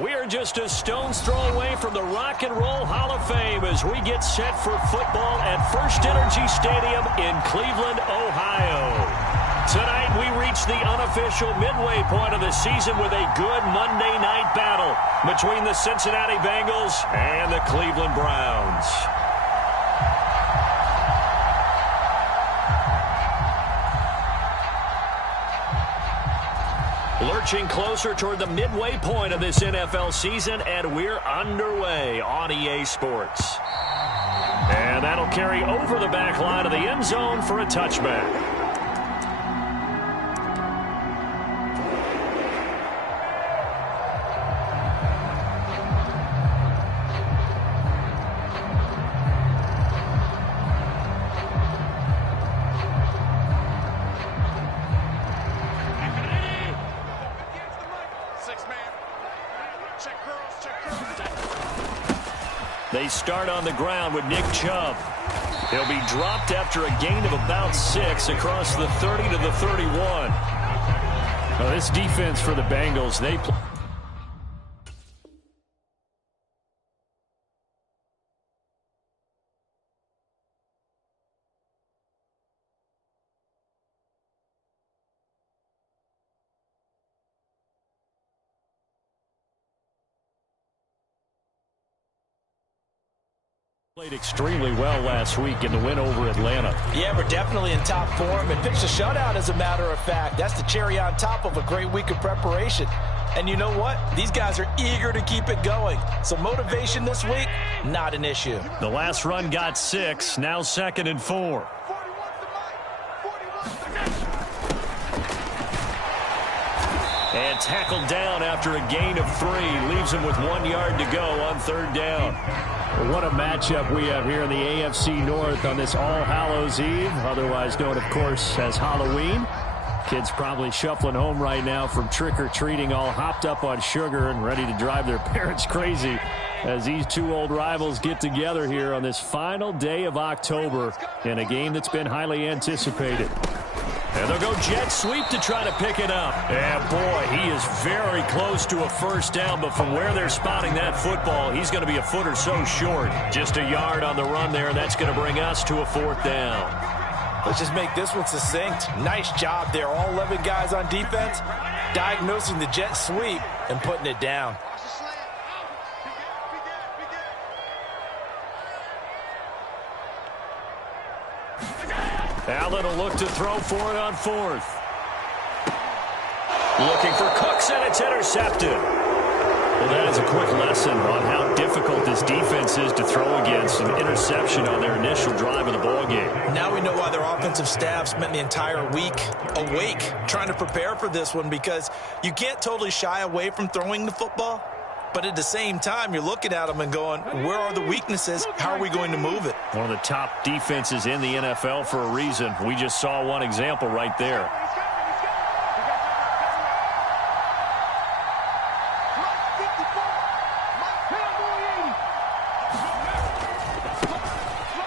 We are just a stone's throw away from the Rock and Roll Hall of Fame as we get set for football at First Energy Stadium in Cleveland, Ohio. Tonight we reach the unofficial midway point of the season with a good Monday night battle between the Cincinnati Bengals and the Cleveland Browns. Lurching closer toward the midway point of this NFL season, and we're underway on EA Sports. And that'll carry over the back line of the end zone for a touchback. They start on the ground with Nick Chubb. He'll be dropped after a gain of about 6 across the 30 to the 31. Now, this defense for the Bengals, they play. Played extremely well last week in the win over Atlanta. Yeah, we're definitely in top form and pitched a shutout, as a matter of fact. That's the cherry on top of a great week of preparation. And you know what? These guys are eager to keep it going. So motivation this week, not an issue. The last run got 6, now 2nd and 4. And tackled down after a gain of 3. Leaves him with 1 yard to go on 3rd down. What a matchup we have here in the AFC North on this All Hallows Eve, otherwise known, of course, as Halloween. Kids probably shuffling home right now from trick-or-treating, all hopped up on sugar and ready to drive their parents crazy as these two old rivals get together here on this final day of October in a game that's been highly anticipated. And they'll go jet sweep to try to pick it up. And, boy, he is very close to a first down, but from where they're spotting that football, he's going to be a foot or so short. Just a yard on the run there, and that's going to bring us to a 4th down. Let's just make this one succinct. Nice job there. All 11 guys on defense diagnosing the jet sweep and putting it down. Allen will look to throw for it on 4th. Looking for Cooks, and it's intercepted. Well, that is a quick lesson on how difficult this defense is to throw against. An interception on their initial drive of the ballgame. Now we know why their offensive staff spent the entire week awake trying to prepare for this one, because you can't totally shy away from throwing the football. But at the same time, you're looking at them and going, where are the weaknesses? How are we going to move it? One of the top defenses in the NFL for a reason. We just saw one example right there.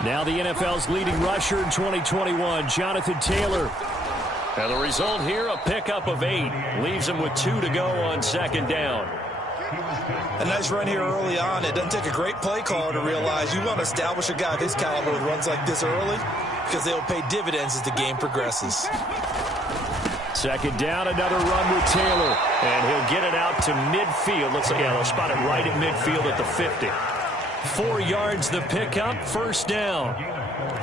Now the NFL's leading rusher in 2021, Jonathan Taylor. And the result here, a pickup of 8. Leaves him with 2 to go on 2nd down. A nice run here early on. It doesn't take a great play caller to realize you want to establish a guy of his caliber with runs like this early, because they'll pay dividends as the game progresses. 2nd down, another run with Taylor. And he'll get it out to midfield. Looks like, yeah, they'll spot it right at midfield at the 50. 4 yards the pickup, 1st down.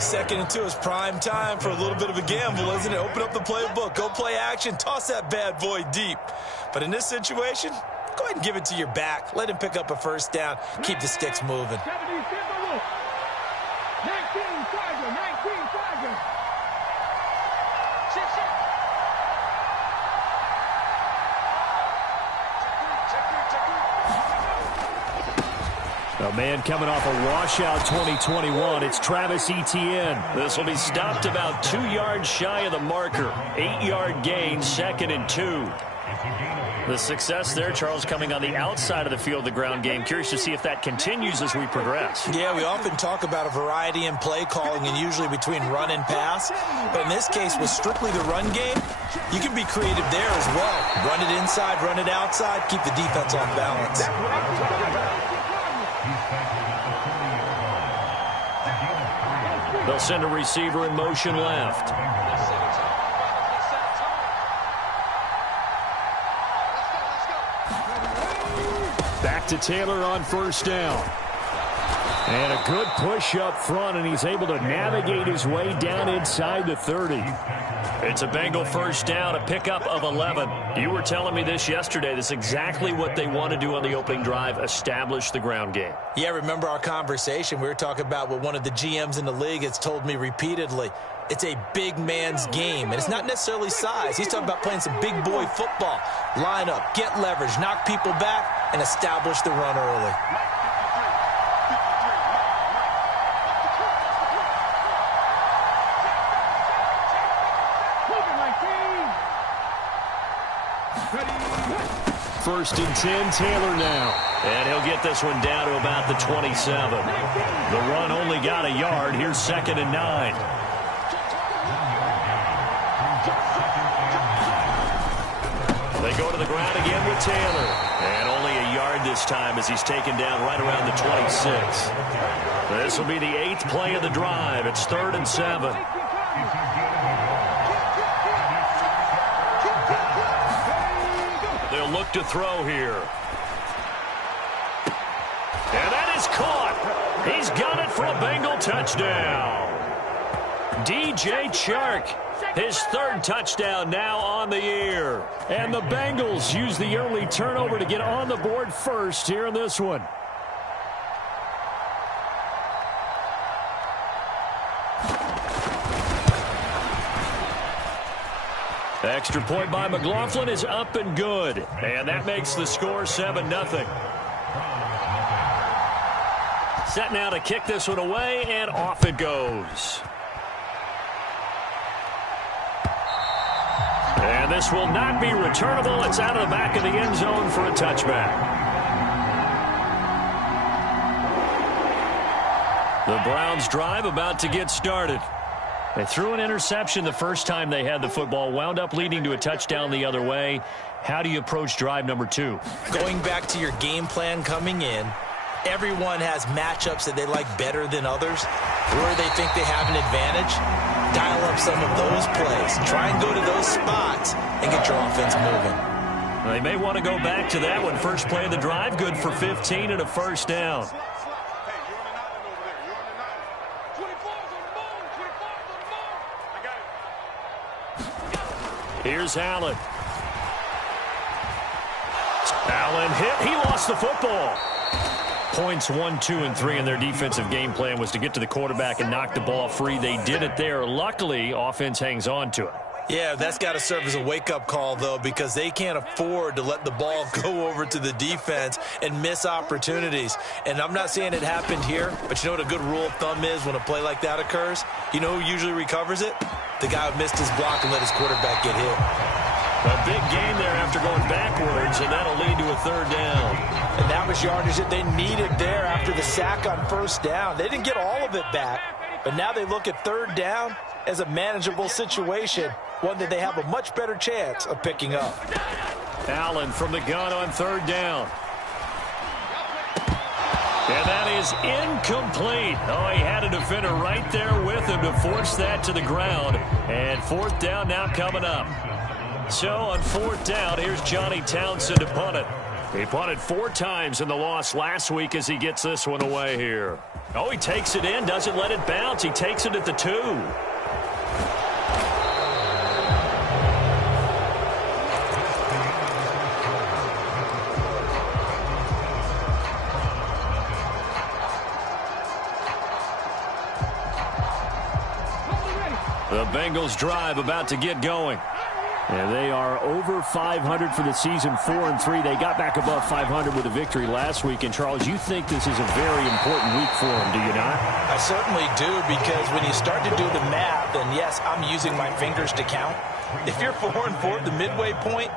2nd and 2 is prime time for a little bit of a gamble, isn't it? Open up the playbook, go play action, toss that bad boy deep. But in this situation, go ahead and give it to your back. Let him pick up a 1st down. Keep the sticks moving. 19 Tiger. A man coming off a washout 2021. It's Travis Etienne. This will be stopped about 2 yards shy of the marker. 8-yard gain, 2nd and 2. The success there, Charles, coming on the outside of the field, the ground game. Curious to see if that continues as we progress. Yeah, we often talk about a variety in play calling and usually between run and pass. But in this case, with strictly the run game, you can be creative there as well. Run it inside, run it outside, keep the defense off balance. They'll send a receiver in motion left. Back to Taylor on first down. And a good push up front, and he's able to navigate his way down inside the 30. It's a Bengal first down, a pickup of 11. You were telling me this yesterday. This is exactly what they want to do on the opening drive, establish the ground game. Yeah, remember our conversation. We were talking about what one of the GMs in the league has told me repeatedly. It's a big man's game, and it's not necessarily size. He's talking about playing some big boy football. Line up, get leverage, knock people back, and establish the run early. First and 10, Taylor now. And he'll get this one down to about the 27. The run only got a yard. Here's 2nd and 9. They go to the ground again with Taylor. And only a yard this time as he's taken down right around the 26. This will be the 8th play of the drive. It's 3rd and 7. They'll look to throw here. And that is caught. He's got it for a Bengal touchdown. DJ Chark, his 3rd touchdown now on the year. And the Bengals use the early turnover to get on the board first here in this one. Extra point by McLaughlin is up and good. And that makes the score 7-0. Set now to kick this one away, and off it goes. And this will not be returnable. It's out of the back of the end zone for a touchback. The Browns drive about to get started. They threw an interception the first time they had the football, wound up leading to a touchdown the other way. How do you approach drive number 2? Going back to your game plan coming in, everyone has matchups that they like better than others, where they think they have an advantage. Dial up some of those plays. Try and go to those spots and get your offense moving. They may want to go back to that one. First play of the drive, good for 15 and a first down. Here's Allen. Allen hit. He lost the football. Points 1, 2, and 3 in their defensive game plan was to get to the quarterback and knock the ball free. They did it there. Luckily, offense hangs on to it. Yeah, that's got to serve as a wake-up call, though, because they can't afford to let the ball go over to the defense and miss opportunities. And I'm not saying it happened here, but you know what a good rule of thumb is when a play like that occurs? You know who usually recovers it? The guy who missed his block and let his quarterback get hit. A big gain there after going backwards, and that'll lead to a 3rd down. And that was yardage that they needed there after the sack on first down. They didn't get all of it back, but now they look at 3rd down as a manageable situation, one that they have a much better chance of picking up. Allen from the gun on 3rd down. And that is incomplete. Oh, he had a defender right there with him to force that to the ground. And 4th down now coming up. So on 4th down, here's Johnny Townsend to punt it. He punted 4 times in the loss last week as he gets this one away here. Oh, he takes it in, doesn't let it bounce. He takes it at the 2. The Bengals drive about to get going. And they are over 500 for the season, 4-3. They got back above 500 with a victory last week. And, Charles, you think this is a very important week for them, do you not? I certainly do, because when you start to do the math, and yes, I'm using my fingers to count. If you're 4-4 at the midway point,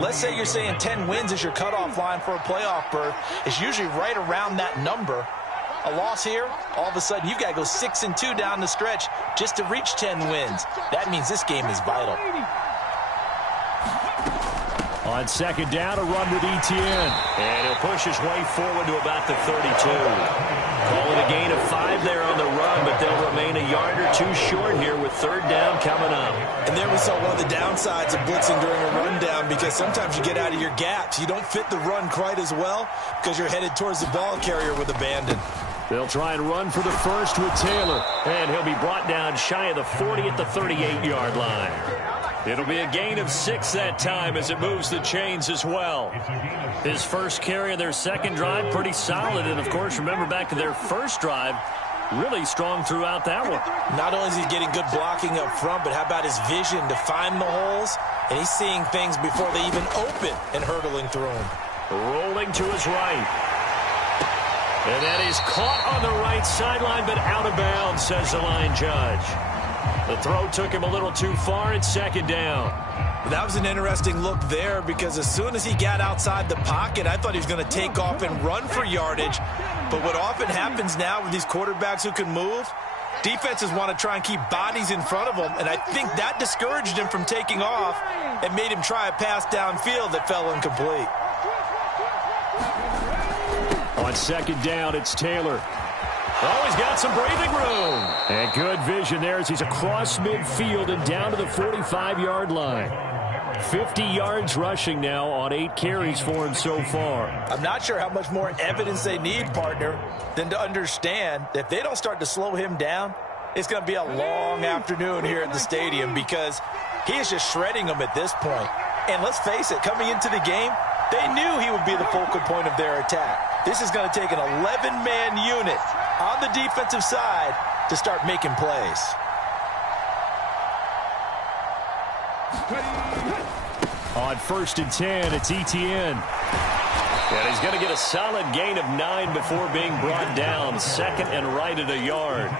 Let's say you're saying 10 wins is your cutoff line for a playoff berth. It's usually right around that number. A loss here, all of a sudden you've got to go 6-2 down the stretch just to reach 10 wins. That means this game is vital. On second down, a run with Etienne. And he'll push his way forward to about the 32. Call it a gain of 5 there on the run, but they'll remain a yard or two short here with third down coming up. And there we saw one of the downsides of blitzing during a rundown, because sometimes you get out of your gaps. You don't fit the run quite as well because you're headed towards the ball carrier with abandon. They'll try and run for the first with Taylor. And he'll be brought down shy of the 40 at the 38-yard line. It'll be a gain of 6 that time as it moves the chains as well. His first carry of their second drive, pretty solid. And, of course, remember back to their first drive, really strong throughout that one. Not only is he getting good blocking up front, but how about his vision to find the holes? And he's seeing things before they even open and hurtling through them. Rolling to his right. And that is caught on the right sideline, but out of bounds, says the line judge. The throw took him a little too far. It's second down. That was an interesting look there, because as soon as he got outside the pocket, I thought he was going to take off and run for yardage. But what often happens now with these quarterbacks who can move, defenses want to try and keep bodies in front of them, and I think that discouraged him from taking off and made him try a pass downfield that fell incomplete. On second down, it's Taylor. Oh, he's got some breathing room. And good vision there as he's across midfield and down to the 45-yard line. 50 yards rushing now on 8 carries for him so far. I'm not sure how much more evidence they need, partner, than to understand that if they don't start to slow him down, it's going to be a long afternoon here at the stadium, because he is just shredding them at this point. And let's face it, coming into the game, they knew he would be the focal point of their attack. This is going to take an 11-man unit on the defensive side to start making plays. On first and 10, it's Etienne. And he's going to get a solid gain of 9 before being brought down. Second and right at a yard.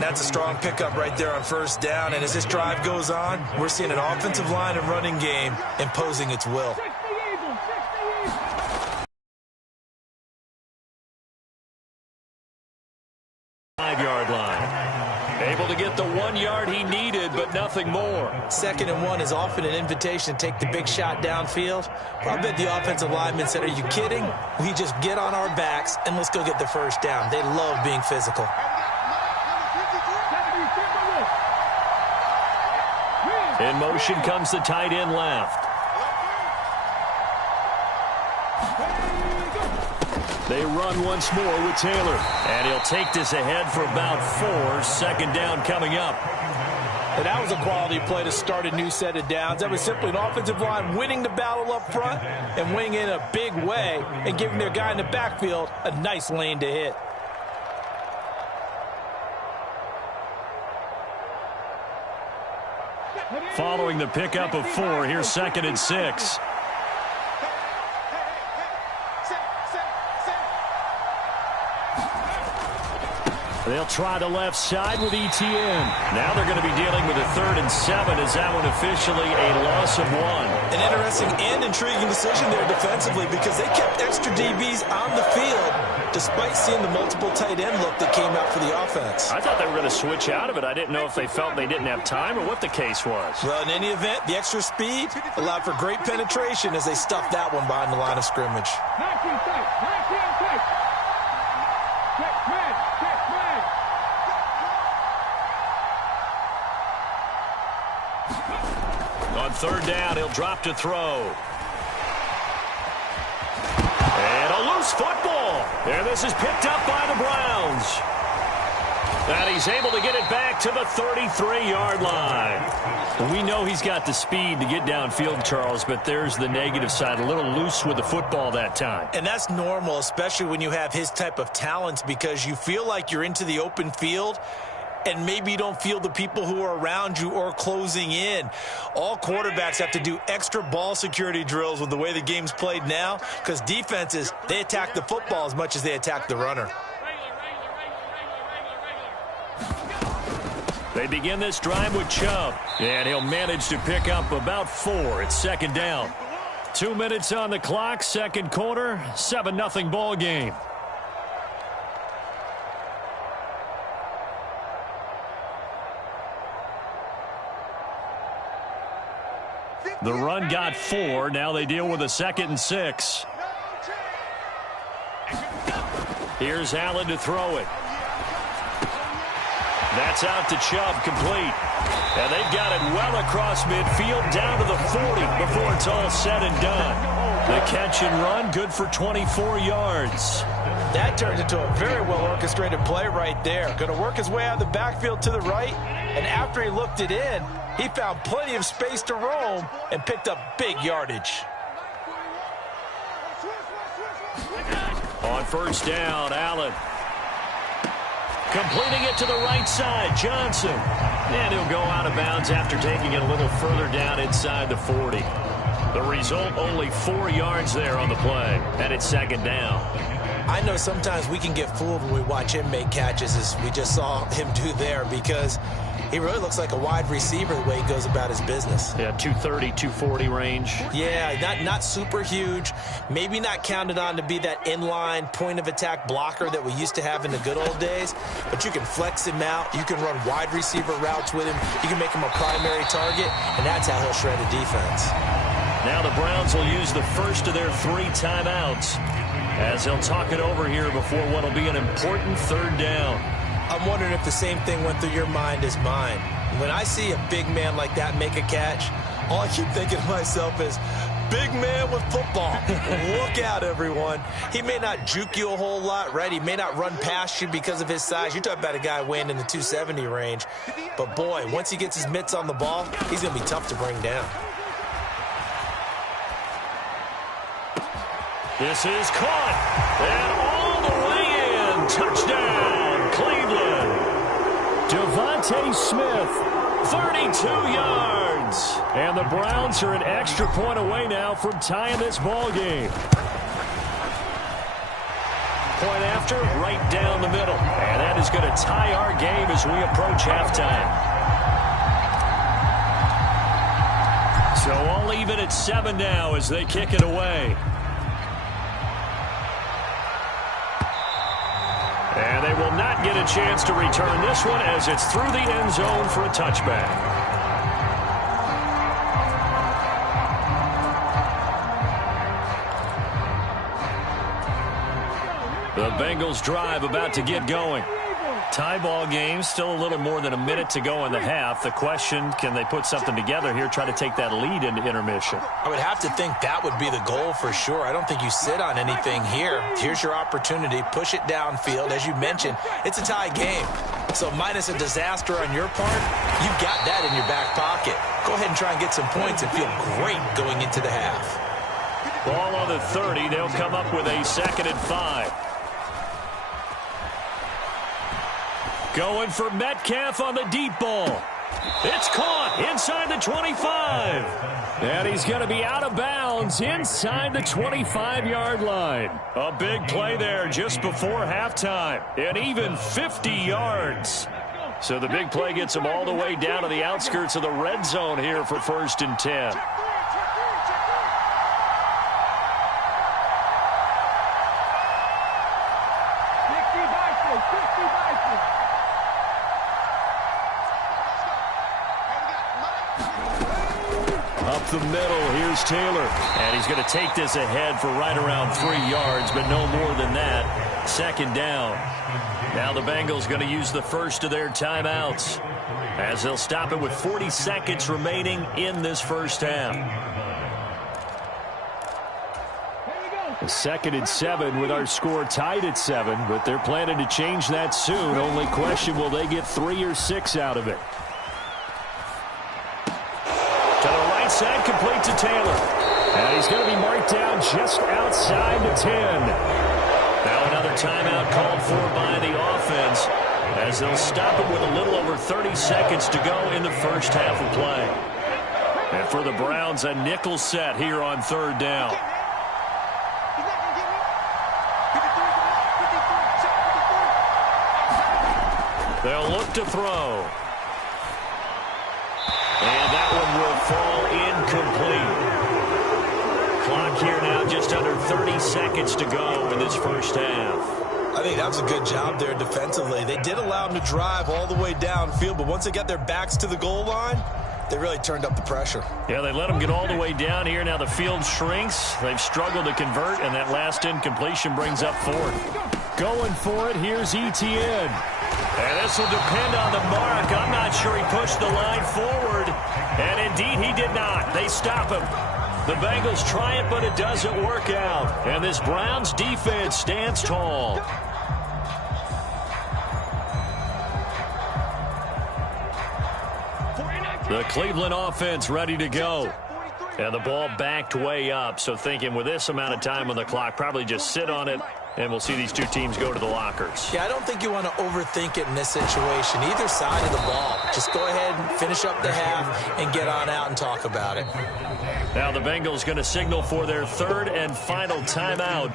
That's a strong pickup right there on first down. And as this drive goes on, we're seeing an offensive line and running game imposing its will. Yard line. Able to get the 1 yard he needed, but nothing more. Second and 1 is often an invitation to take the big shot downfield. I bet the offensive lineman said, are you kidding? We just get on our backs and let's go get the first down. They love being physical. In motion comes the tight end left. They run once more with Taylor. And he'll take this ahead for about 4. Second down coming up. And that was a quality play to start a new set of downs. That was simply an offensive line winning the battle up front and winning in a big way and giving their guy in the backfield a nice lane to hit. Following the pickup of 4, here's second and 6. They'll try the left side with Etienne. Now they're going to be dealing with a 3rd and 7 as that one officially a loss of 1. An interesting and intriguing decision there defensively, because they kept extra DBs on the field despite seeing the multiple tight end look that came out for the offense. I thought they were going to switch out of it. I didn't know if they felt they didn't have time or what the case was. Well, in any event, the extra speed allowed for great penetration as they stuffed that one behind the line of scrimmage. On third down, he'll drop to throw. And a loose football. And this is picked up by the Browns. And he's able to get it back to the 33-yard line. We know he's got the speed to get downfield, Charles, but there's the negative side. A little loose with the football that time. And that's normal, especially when you have his type of talents, because you feel like you're into the open field and maybe you don't feel the people who are around you or closing in. All quarterbacks have to do extra ball security drills with the way the game's played now, because defenses, they attack the football as much as they attack the runner. They begin this drive with Chubb, and he'll manage to pick up about 4. It's second down. 2 minutes on the clock, second quarter, 7-0 ball game. The run got 4. Now they deal with a 2nd and 6. Here's Allen to throw it. That's out to Chubb, complete. And they've got it well across midfield, down to the 40 before it's all said and done. The catch and run, good for 24 yards. That turned into a very well-orchestrated play right there. Going to work his way out of the backfield to the right, and after he looked it in, he found plenty of space to roam and picked up big yardage. On first down, Allen. Completing it to the right side, Johnson. And he'll go out of bounds after taking it a little further down inside the 40. The result, only 4 yards there on the play, and it's second down. I know sometimes we can get fooled when we watch him make catches, as we just saw him do there, because he really looks like a wide receiver the way he goes about his business. Yeah, 230, 240 range. Yeah, not super huge. Maybe not counted on to be that inline point-of-attack blocker that we used to have in the good old days. But you can flex him out. You can run wide receiver routes with him. You can make him a primary target, and that's how he'll shred a defense. Now the Browns will use the first of their 3 timeouts, as they'll talk it over here before what will be an important third down. I'm wondering if the same thing went through your mind as mine. When I see a big man like that make a catch, all I keep thinking to myself is, big man with football. Look out, everyone. He may not juke you a whole lot, right? He may not run past you because of his size. You're talking about a guy weighing in the 270 range. But, boy, once he gets his mitts on the ball, he's going to be tough to bring down. This is caught, and all the way in. Touchdown, Cleveland. Devontae Smith, 32 yards. And the Browns are an extra point away now from tying this ball game. Point after, right down the middle. And that is going to tie our game as we approach halftime. So all even at 7 now as they kick it away. And they will not get a chance to return this one as it's through the end zone for a touchback. The Bengals drive about to get going. Tie ball game, still a little more than a minute to go in the half. The question, can they put something together here, try to take that lead into intermission? I would have to think that would be the goal for sure. I don't think you sit on anything here. Here's your opportunity. Push it downfield. As you mentioned, it's a tie game. So minus a disaster on your part, you've got that in your back pocket. Go ahead and try and get some points and feel great going into the half. Ball on the 30. They'll come up with a 2nd and 5. Going for Metcalf on the deep ball. It's caught inside the 25. And he's going to be out of bounds inside the 25-yard line. A big play there just before halftime. And even 50 yards. So the big play gets him all the way down to the outskirts of the red zone here for 1st and 10. The middle, here's Taylor. And he's going to take this ahead for right around 3 yards, but no more than that. 2nd down. Now the Bengals going to use the first of their timeouts, as they'll stop it with 40 seconds remaining in this first half. 2nd and 7 with our score tied at 7, but they're planning to change that soon. Only question, will they get 3 or 6 out of it? Side complete to Taylor. And he's going to be marked down just outside the 10. Now another timeout called for by the offense, as they'll stop it with a little over 30 seconds to go in the first half of play. And for the Browns, a nickel set here on 3rd down. They'll look to throw. 30 seconds to go in this first half. I think that was a good job there defensively. They did allow them to drive all the way downfield, but once they got their backs to the goal line, they really turned up the pressure. Yeah, they let them get all the way down here. Now the field shrinks. They've struggled to convert, and that last incompletion brings up fourth. Going for it, here's Etienne. And this will depend on the mark. I'm not sure he pushed the line forward. And indeed, he did not. They stop him. The Bengals try it, but it doesn't work out. And this Browns defense stands tall. The Cleveland offense ready to go. And the ball backed way up. So thinking with this amount of time on the clock, probably just sit on it, and we'll see these two teams go to the lockers. Yeah, I don't think you want to overthink it in this situation. Either side of the ball. Just go ahead and finish up the half and get on out and talk about it. Now the Bengals going to signal for their third and final timeout,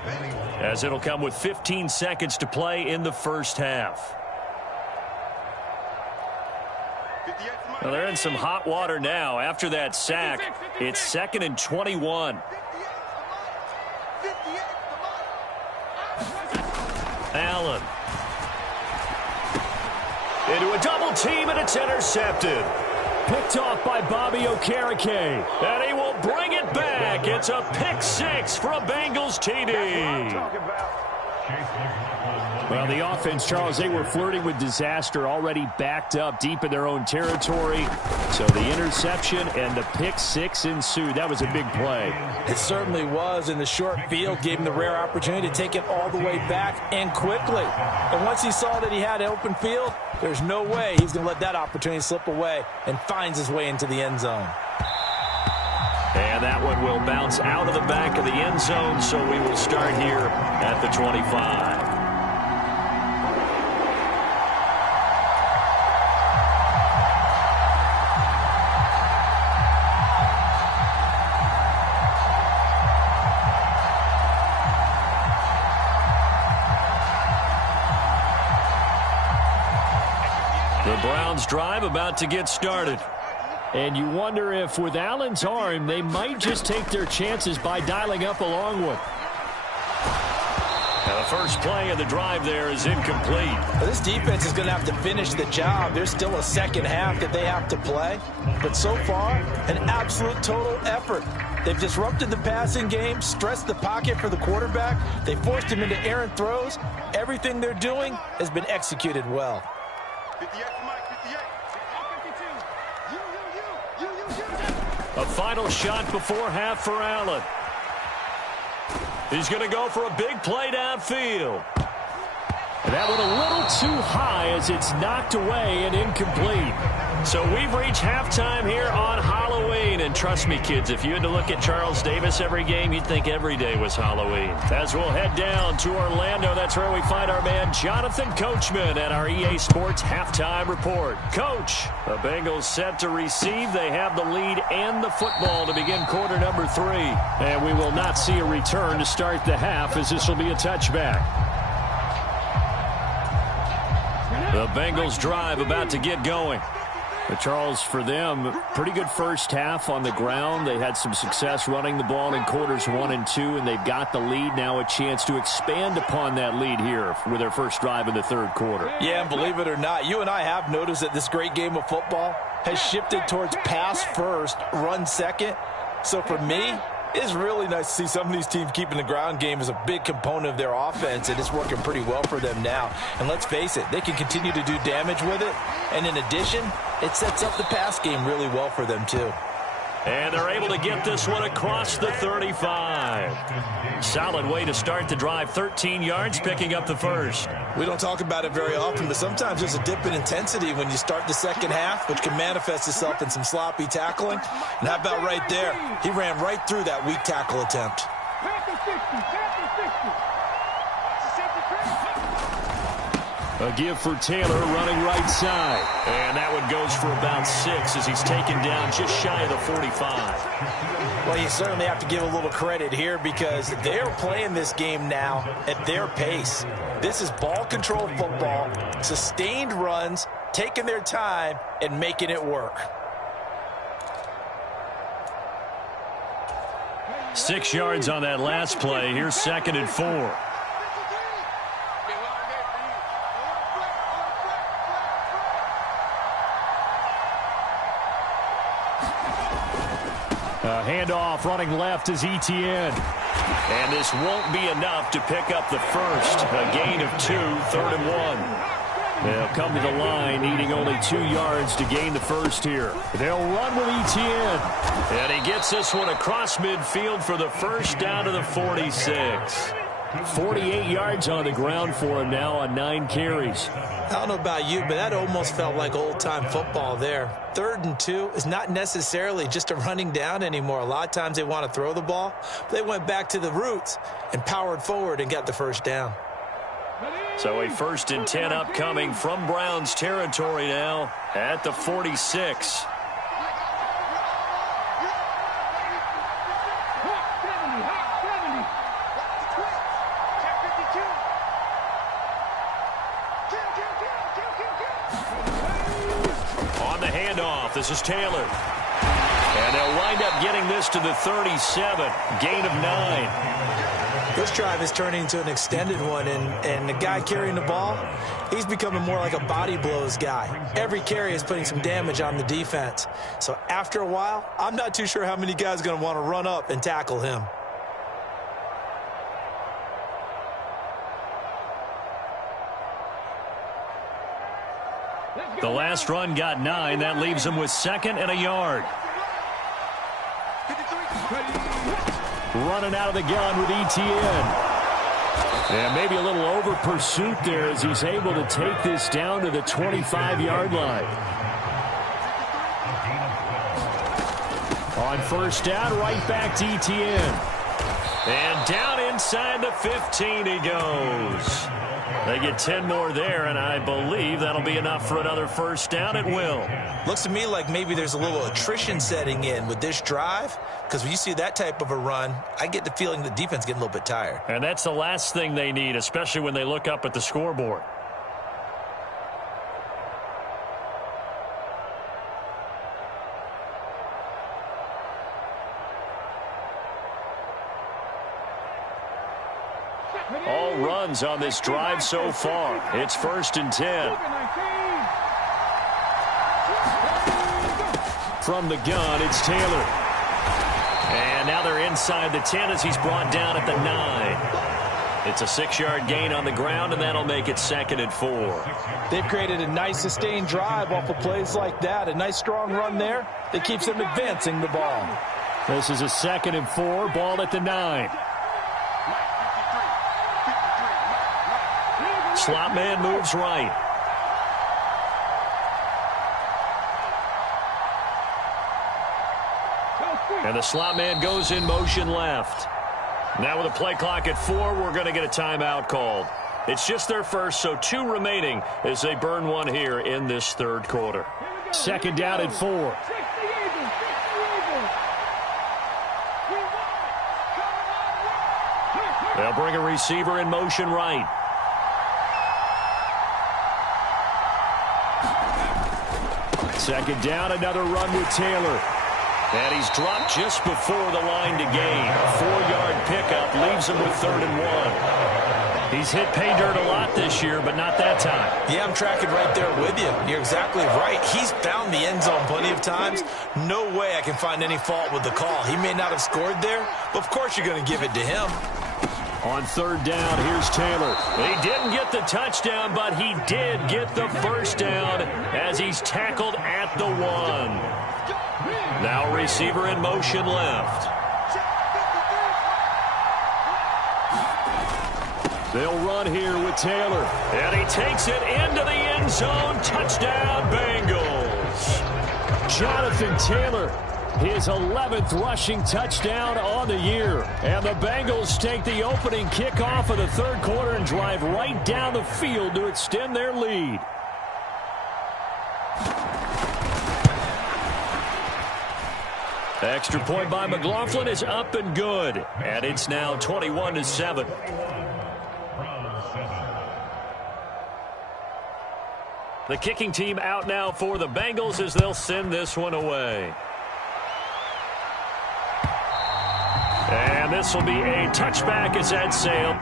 as it'll come with 15 seconds to play in the first half. Well, they're in some hot water now. After that sack, it's 2nd and 21. Allen. Into a double team, and it's intercepted. Picked off by Bobby Okereke. And he will bring it back. It's a pick six for a Bengals TD. Well, the offense, Charles, they were flirting with disaster, already backed up deep in their own territory. So the interception and the pick six ensued. That was a big play. It certainly was, and the short field gave him the rare opportunity to take it all the way back and quickly. And once he saw that he had an open field, there's no way he's going to let that opportunity slip away, and finds his way into the end zone. And that one will bounce out of the back of the end zone, so we will start here at the 25. The Browns drive about to get started. And you wonder if with Allen's arm, they might just take their chances by dialing up a long one. Now the first play of the drive there is incomplete. Well, this defense is going to have to finish the job. There's still a second half that they have to play. But so far, an absolute total effort. They've disrupted the passing game, stressed the pocket for the quarterback. They forced him into errant throws. Everything they're doing has been executed well. 58 for Mike, 58. 52. A final shot before half for Allen. He's going to go for a big play downfield. And that one a little too high as it's knocked away and incomplete. So we've reached halftime here on Halloween. And trust me, kids, if you had to look at Charles Davis every game, you'd think every day was Halloween. As we'll head down to Orlando, that's where we find our man Jonathan Coachman at our EA Sports Halftime Report. Coach, the Bengals set to receive. They have the lead and the football to begin quarter number 3. And we will not see a return to start the half, as this will be a touchback. The Bengals drive about to get going. But Charles, for them, pretty good first half on the ground. They had some success running the ball in quarters 1 and 2, and they've got the lead. Now a chance to expand upon that lead here with their first drive in the third quarter. Yeah, and believe it or not, you and I have noticed that this great game of football has shifted towards pass first, run second. So for me, it's really nice to see some of these teams keeping the ground game as a big component of their offense, and it's working pretty well for them now. And let's face it, they can continue to do damage with it. And in addition, it sets up the pass game really well for them too. And they're able to get this one across the 35. Solid way to start the drive. 13 yards, picking up the first. We don't talk about it very often, but sometimes there's a dip in intensity when you start the second half, which can manifest itself in some sloppy tackling. And how about right there? He ran right through that weak tackle attempt. A give for Taylor running right side. And that one goes for about 6 as he's taken down just shy of the 45. Well, you certainly have to give a little credit here because they're playing this game now at their pace. This is ball control football, sustained runs, taking their time and making it work. 6 yards on that last play. Here's 2nd and 4. Handoff running left is Etienne. And this won't be enough to pick up the first. A gain of 2, 3rd and 1. They'll come to the line needing only 2 yards to gain the first here. They'll run with Etienne. And he gets this one across midfield for the first down to the 46. 48 yards on the ground for him now on 9 carries. I don't know about you, but that almost felt like old-time football there. 3rd and 2 is not necessarily just a running down anymore. A lot of times they want to throw the ball. They went back to the roots and powered forward and got the first down. So a 1st and 10 upcoming from Browns territory now at the 46. On the handoff, this is Taylor. And they'll wind up getting this to the 37. Gain of 9. This drive is turning into an extended one, and the guy carrying the ball, he's becoming more like a body blows guy. Every carry is putting some damage on the defense. So after a while, I'm not too sure how many guys are going to want to run up and tackle him. The last run got 9. That leaves him with 2nd and a yard. Running out of the gun with Etienne. And maybe a little over pursuit there as he's able to take this down to the 25-yard line. On 1st down, right back to Etienne. And down inside the 15 he goes. They get 10 more there, and I believe that'll be enough for another 1st down. It will. Looks to me like maybe there's a little attrition setting in with this drive, because when you see that type of a run, I get the feeling the defense getting a little bit tired. And that's the last thing they need, especially when they look up at the scoreboard. All runs on this drive so far. It's 1st and 10. From the gun, it's Taylor. And now they're inside the 10 as he's brought down at the 9. It's a 6-yard gain on the ground, and that'll make it 2nd and 4. They've created a nice sustained drive off of plays like that. A nice strong run there that keeps them advancing the ball. This is a 2nd and 4, ball at the 9. Slot man moves right. And the slot man goes in motion left. Now with a play clock at 4, we're going to get a timeout called. It's just their first, so 2 remaining as they burn one here in this 3rd quarter. 2nd down at 4. They'll bring a receiver in motion right. Second down, another run with Taylor. And he's dropped just before the line to gain. A 4-yard pickup leaves him with 3rd and 1. He's hit pay dirt a lot this year, but not that time. Yeah, I'm tracking right there with you. You're exactly right. He's found the end zone plenty of times. No way I can find any fault with the call. He may not have scored there, but of course you're going to give it to him. On 3rd down, here's Taylor. He didn't get the touchdown, but he did get the first down as he's tackled at the 1. Now receiver in motion left. They'll run here with Taylor. And he takes it into the end zone. Touchdown, Bengals. Jonathan Taylor, his 11th rushing touchdown on the year. And the Bengals take the opening kickoff of the 3rd quarter and drive right down the field to extend their lead. Extra point by McLaughlin is up and good. And it's now 21-7. The kicking team out now for the Bengals as they'll send this one away. And this will be a touchback as that sailed.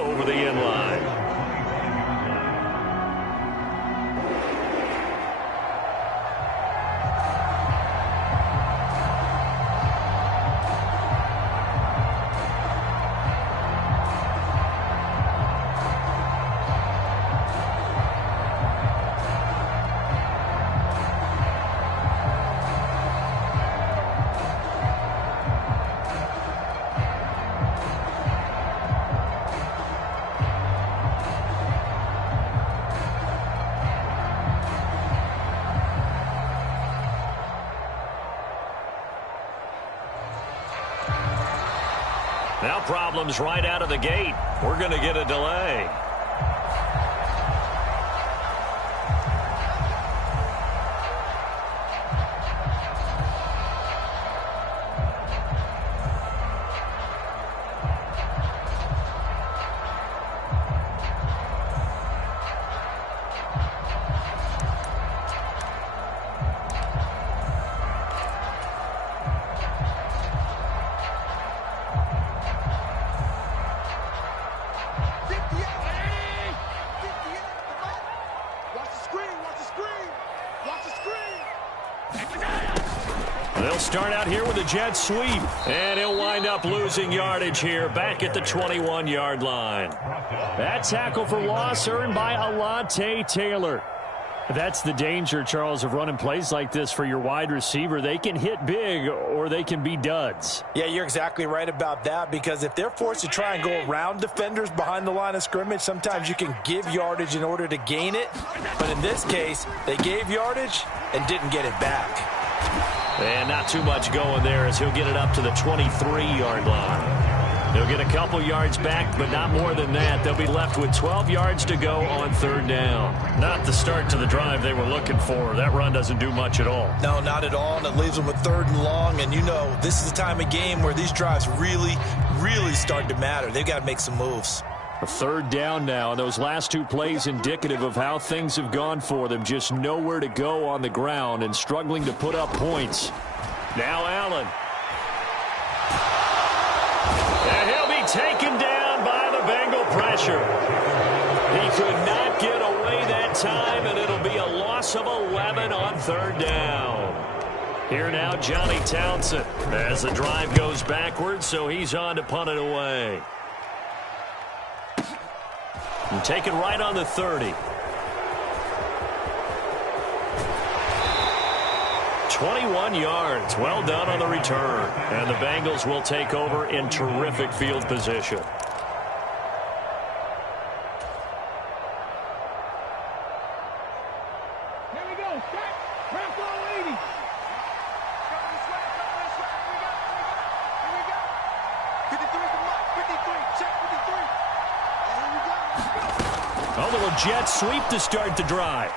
Over the end line. Now problems right out of the gate. We're going to get a delay. They'll start out here with a jet sweep, and he'll wind up losing yardage here back at the 21-yard line. That tackle for loss earned by Alontae Taylor. That's the danger, Charles, of running plays like this for your wide receiver. They can hit big or they can be duds. Yeah, you're exactly right about that, because if they're forced to try and go around defenders behind the line of scrimmage, sometimes you can give yardage in order to gain it. But in this case, they gave yardage and didn't get it back. And not too much going there as he'll get it up to the 23-yard line. They'll get a couple yards back, but not more than that. They'll be left with 12 yards to go on third down. Not the start to the drive they were looking for. That run doesn't do much at all. No, not at all, and it leaves them with third and long. And, you know, this is the time of game where these drives really, really start to matter. They've got to make some moves. A third down now, and those last two plays indicative of how things have gone for them. Just nowhere to go on the ground and struggling to put up points. Now Allen. And he'll be taken down by the Bengal pressure. He could not get away that time, and it'll be a loss of 11 on third down. Here now, Johnny Townsend, as the drive goes backwards, so he's on to punt it away. And taken right on the 30. 21 yards. Well done on the return. And the Bengals will take over in terrific field position. Here we go. Set. Ramp on 80. Here we go. 53 to Mike. 53. Check 53. Here we go. A little jet sweep to start the drive.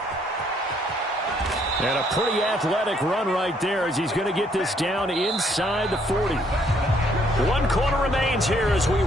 And a pretty athletic run right there as he's going to get this down inside the 40. 1 quarter remains here as we...